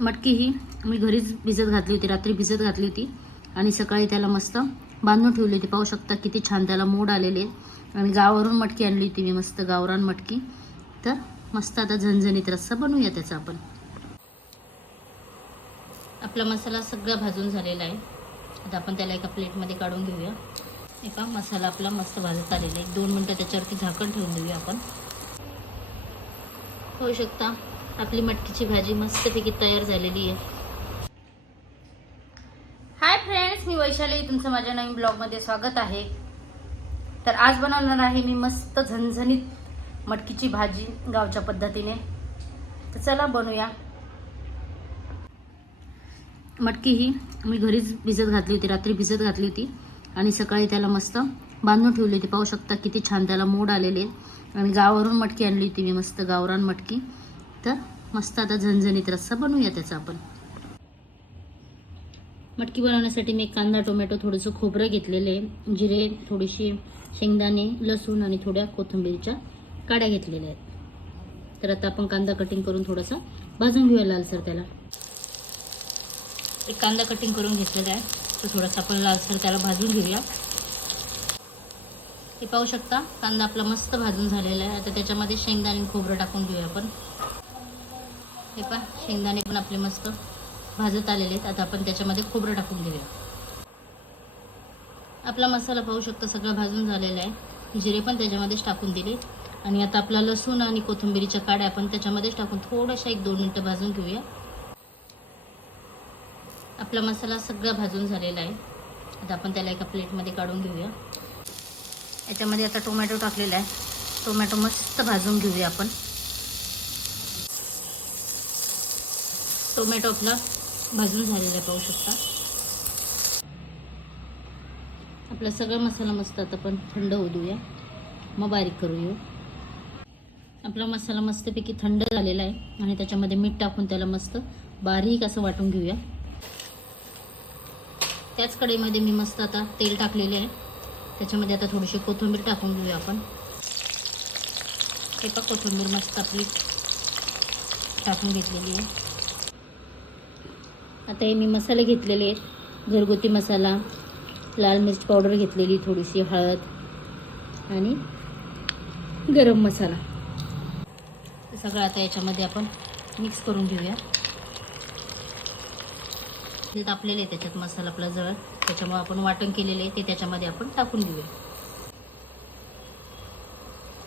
मटकी ही मी घरीच भिजत घातली होती रात्री भिजत घातली होती. आणि सकाळी त्याला मस्त बांधून ठेवली होती. पाहू शकता किती छान त्याला मोड आलेले. आणि गावावरून मटकी आणली होती मी मस्त गावरान मटकी. तर मस्त आता झणझणीत रस्सा बनवूया त्याचा आपण. आपला मसाला सगळा भाजून झालेला आहे. आता आपण त्याला एका प्लेटमध्ये काढून घेऊया. एका मसाला आपला मस्त भाजत आलेला आहे. दोन मिनटं त्याच्यावरती झाकण ठेवून देऊया आपण. होऊ शकता आपली मटकीची भाजी मस्तपैकी तयार झालेली आहे. हाय फ्रेंड्स मी वैशाली तुमचं माझ्या नवीन ब्लॉगमध्ये स्वागत आहे. तर आज बनवणार आहे मी मस्त झणझणीत मटकीची भाजी गावच्या पद्धतीने. तर चला बनवूया मटकी ही मी घरीच भिजत घातली होती रात्री भिजत घातली होती. आणि सकाळी त्याला मस्त बांधून ठेवली होती. पाहू शकता किती छान त्याला मोड आलेले आणि गावावरून मटकी आणली होती मी मस्त गावरान मटकी. तर मस्त आता झणझणीत रस्सा बनवूया त्याचा आपण. मटकी बनवण्यासाठी मी एक कांदा टोमॅटो थोडंसं खोबरं घेतलेलं आहे. जिरे थोडीशी शेंगदाणे लसूण आणि थोड्या कोथिंबीरच्या काड्या घेतलेल्या आहेत. तर आता आपण कांदा कटिंग करून थोडासा भाजून घेऊया लालसर त्याला. एक कांदा कटिंग करून घेतलेला आहे. तर थोडासा आपण लालसर त्याला भाजून घेऊया. हे पाहू शकता कांदा आपला मस्त भाजून झालेला आहे. आता त्याच्यामध्ये शेंगदाणे खोबरं टाकून घेऊया आपण. हे पहा शेंगदाणे पण आपले मस्त भाजत आलेले आहेत. आता आपण त्याच्यामध्ये खोबरं टाकून घेऊया. आपला मसाला पाहू शकता सगळं भाजून झालेला आहे. जिरे पण त्याच्यामध्येच टाकून दिले. आणि आता आपला लसूण आणि कोथिंबिरीच्या काड्या आपण त्याच्यामध्येच टाकून थोड्याशा एक दोन मिनटं भाजून घेऊया. आपला मसाला सगळा भाजून झालेला आहे. आता आपण त्याला एका प्लेटमध्ये काढून घेऊया. याच्यामध्ये आता टोमॅटो टाकलेला आहे. टोमॅटो मस्त भाजून घेऊया आपण. टोमॅटो आपला भाजून झालेला आहे पाहू शकता. आपला सगळा मसाला मस्त आता आपण थंड होऊ देऊया. मग बारीक करू येऊ आपला मसाला मस्तपैकी थंड झालेला आहे आणि त्याच्यामध्ये मीठ टाकून त्याला मस्त बारीक असं वाटून घेऊया. त्याच कढईमध्ये मी मस्त आता तेल टाकलेले आहे. त्याच्यामध्ये आता थोडीशी कोथिंबीर टाकून घेऊया आपण. हे पा कोथिंबीर मस्त आपली टाकून घेतलेली आहे. आता हे मी मसाले घेतलेले आहेत. घरगुती मसाला लाल मिरच पावडर घेतलेली थोडीशी हळद आणि गरम मसाला. सगळं आता याच्यामध्ये आपण मिक्स करून घेऊया. ते तापलेले आहे त्याच्यात मसाला आपला जवळ. त्याच्यामुळे आपण वाटण केलेले आहे ते त्याच्यामध्ये आपण टाकून घेऊया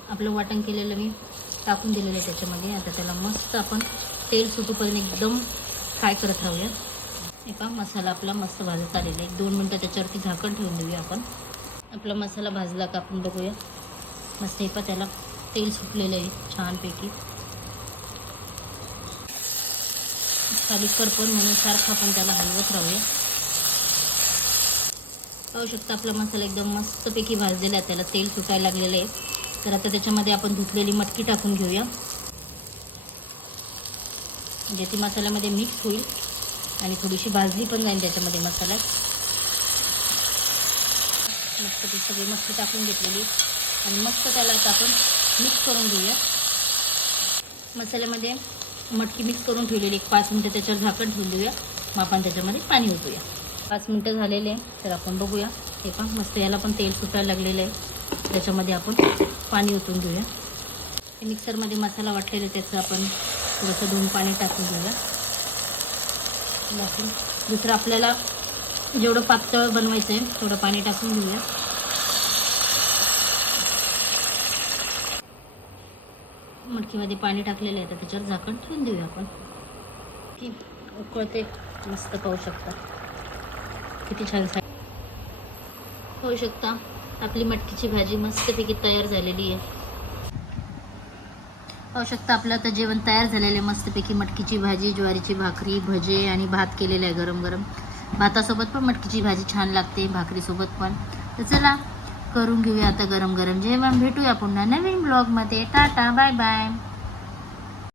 आपलं वाटण केलेलं मी टाकून दिलेलं आहे त्याच्यामध्ये. आता त्याला मस्त आपण तेल सुटूपर्यंत एकदम फ्राय करत राहूया. एका मसाला आपला मस्त भाजत आलेला आहे. एक दोन मिनटं त्याच्यावरती झाकण ठेवून देऊया आपण. आपला मसाला भाजला का आपण बघूया. मस्त एका त्याला तेल सुटलेलं आहे छानपैकी. खाली करपण म्हणून सारखं आपण त्याला हलवत राहूया. पाहू शकता आपला मसाला एकदम मस्तपैकी भाजलेला आहे. त्याला तेल सुटायला लागलेलं आहे. तर आता त्याच्यामध्ये आपण धुतलेली मटकी टाकून घेऊया. म्हणजे ती मसाल्यामध्ये मिक्स होईल. आणि थोडीशी भाजली पण जाईल त्याच्यामध्ये मसाल्यात मस्त ती सगळी मच्छी टाकून घेतलेली. आणि मस्त त्याला आता आपण मिक्स करून घेऊया. मसाल्यामध्ये मटकी मिक्स करून ठेवलेली एक पाच मिनटं त्याच्यावर झाकण ठेवून देऊया. मग आपण त्याच्यामध्ये पाणी ओतूया. पाच मिनटं झालेले आहे तर आपण बघूया. हे पण मस्त याला पण तेल सुटायला लागलेलं आहे. त्याच्यामध्ये आपण पाणी ओतून घेऊया. मिक्सरमध्ये मसाला वाटलेला त्याचं आपण थोडंसं दोन पाणी टाकून घेऊया. टाकून दुसरं आपल्याला जेवढं पातळ बनवायचं आहे थोडं पाणी टाकून घेऊया. मटकीमध्ये पाणी टाकलेलं आहे तर त्याच्यावर झाकण ठेवून देऊया आपण. की उकळते मस्त पाहू शकता. किती छान पाहू शकता आपली मटकीची भाजी मस्तपैकी तयार झालेली आहे. पाहू शकता आपलं आता जेवण तयार झालेलं आहे. मस्तपैकी मटकीची भाजी ज्वारीची भाकरी भजे आणि भात केलेला आहे गरम गरम. भातासोबत पण मटकीची भाजी छान लागते भाकरीसोबत पण. तर चला करून घेऊया आता गरम गरम. जेवण भेटूया पुन्हा नवीन ब्लॉगमध्ये टाटा बाय बाय